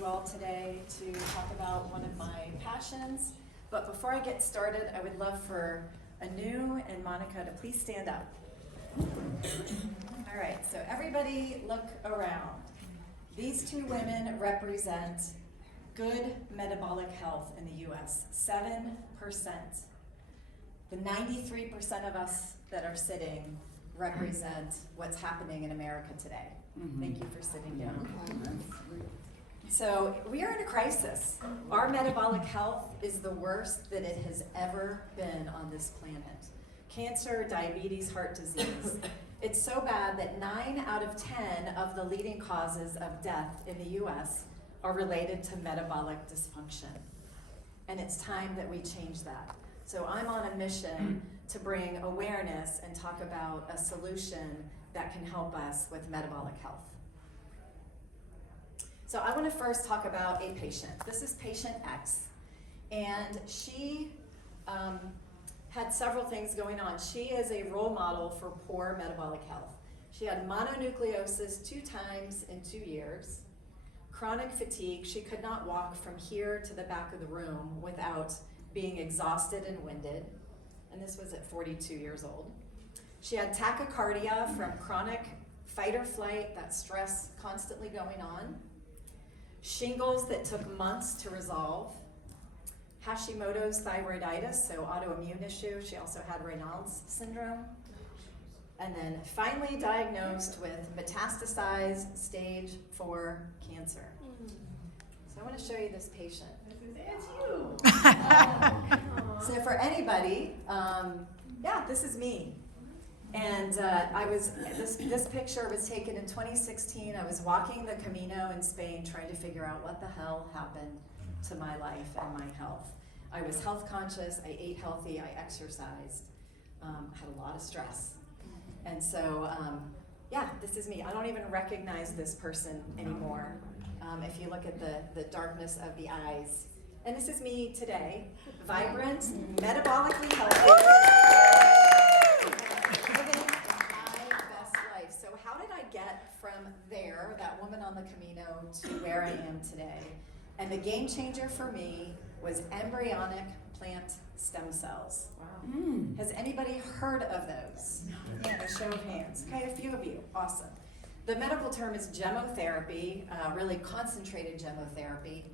you all today to talk about one of my passions. But before I get started, I would love for Anu and Monica to please stand up. All right, so everybody look around. These two women represent good metabolic health in the US, 7%. The 93% of us that are sitting represent what's happening in America today. Thank you for sitting down. So we are in a crisis. Our metabolic health is the worst that it has ever been on this planet. Cancer, diabetes, heart disease. It's so bad that 9 out of 10 of the leading causes of death in the US are related to metabolic dysfunction. And it's time that we change that. So I'm on a mission to bring awareness and talk about a solution that can help us with metabolic health. So I want to first talk about a patient. This is patient X, and she had several things going on. She is a role model for poor metabolic health. She had mononucleosis 2 times in 2 years, chronic fatigue. She could not walk from here to the back of the room without being exhausted and winded, and this was at 42 years old. She had tachycardia from chronic fight or flight, that stress constantly going on, shingles that took months to resolve, Hashimoto's thyroiditis, so autoimmune issue. She also had Raynaud's syndrome, and then finally diagnosed with metastasized stage 4 cancer. So I want to show you this patient. It's you. So for anybody, yeah, this is me. And this picture was taken in 2016. I was walking the Camino in Spain trying to figure out what the hell happened to my life and my health. I was health conscious, I ate healthy, I exercised, had a lot of stress. And so, yeah, this is me. I don't even recognize this person anymore. If you look at the darkness of the eyes. And this is me today, vibrant, metabolically healthy, living my best life. So how did I get from there, that woman on the Camino, to where I am today? And the game changer for me was embryonic plant stem cells. Wow. Has anybody heard of those? Yeah, a show of hands. Okay, a few of you. Awesome. The medical term is gemotherapy, really concentrated gemotherapy.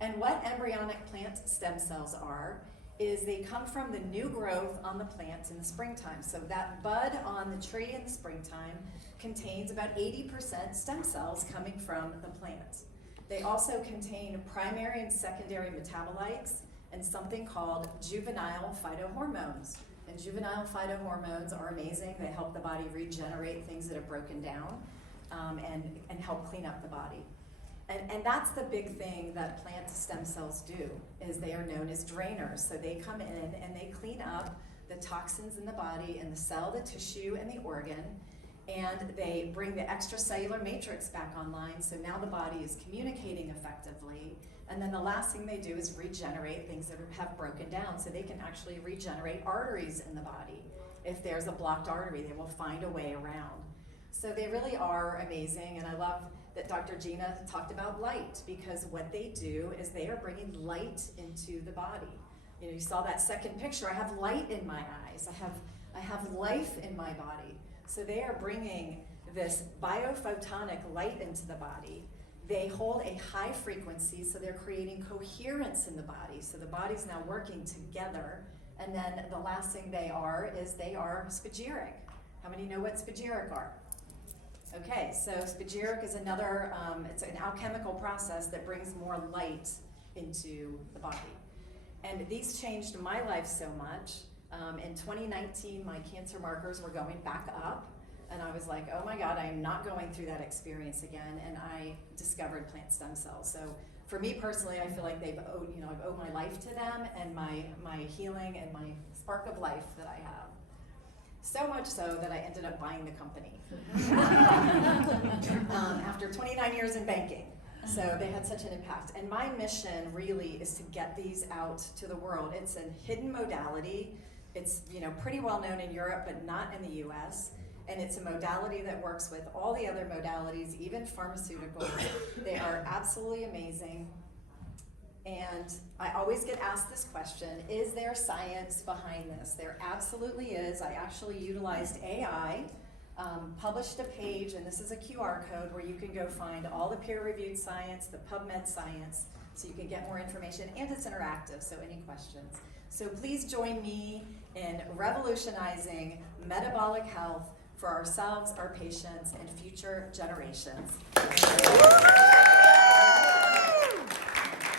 And what embryonic plant stem cells are is they come from the new growth on the plant in the springtime. So that bud on the tree in the springtime contains about 80% stem cells coming from the plant. They also contain primary and secondary metabolites and something called juvenile phytohormones. And juvenile phytohormones are amazing. They help the body regenerate things that have broken down and help clean up the body. And that's the big thing that plant stem cells do, is they are known as drainers. So they come in and they clean up the toxins in the body, in the cell, the tissue, and the organ, and they bring the extracellular matrix back online, so now the body is communicating effectively. And then the last thing they do is regenerate things that have broken down, so they can actually regenerate arteries in the body. If there's a blocked artery, they will find a way around. So they really are amazing, and I love that Dr. Gina talked about light, because what they do is they are bringing light into the body. You know, you saw that second picture. I have light in my eyes. I have life in my body. So they are bringing this biophotonic light into the body. They hold a high frequency, so they're creating coherence in the body. So the body's now working together. And then the last thing they are spagyric. How many know what spagyric are? Okay, so spagyric is another, it's an alchemical process that brings more light into the body. And these changed my life so much. In 2019, my cancer markers were going back up, and I was like, oh my God, I am not going through that experience again, and I discovered plant stem cells. So for me personally, I feel like I've owed my life to them, and my healing and my spark of life that I have. So much so that I ended up buying the company after 29 years in banking. So they had such an impact. And my mission really is to get these out to the world. It's a hidden modality. It's pretty well known in Europe, but not in the US. and it's a modality that works with all the other modalities, even pharmaceuticals. They are absolutely amazing. And I always get asked this question, is there science behind this? There absolutely is. I actually utilized AI, published a page, and this is a QR code where you can go find all the peer-reviewed science, the PubMed science, so you can get more information, and it's interactive, so any questions. So please join me in revolutionizing metabolic health for ourselves, our patients, and future generations.